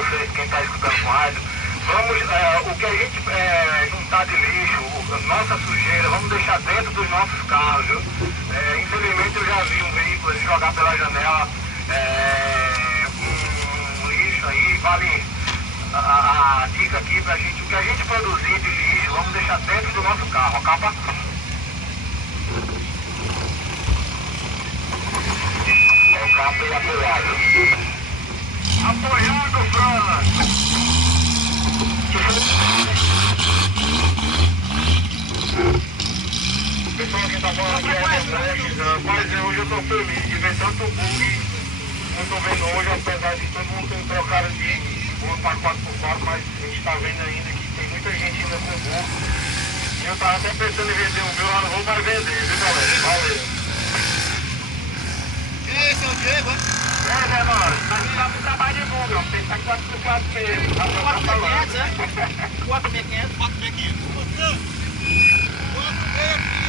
vocês, quem está escutando com rádio, vamos, o que a gente juntar de lixo, nossa sujeira, vamos deixar dentro dos nossos carros, viu? Infelizmente eu já vi um veículo jogar pela janela um lixo aí, vale a dica aqui pra gente, o que a gente produzir de lixo, vamos deixar dentro do nosso carro, acaba. O carro é apoiado. Apoiado, Fran! Pessoal que tá falando aqui mas hoje eu tô feliz de ver tanto bug. Eu tô vendo hoje, apesar de todo mundo ter trocado de bug para 4x4, mas a gente tá vendo ainda que tem muita gente ainda com bug. E eu tava até pensando em vender o meu, lá não vou mais vender, viu galera? Valeu. Esse é o Diego, hein? Né, mano? A gente tá com trabalho de bug, ó. Tem que estar 4x4 mesmo. Tá falando. 4.500, né? 4.500. 4.500. 4.500.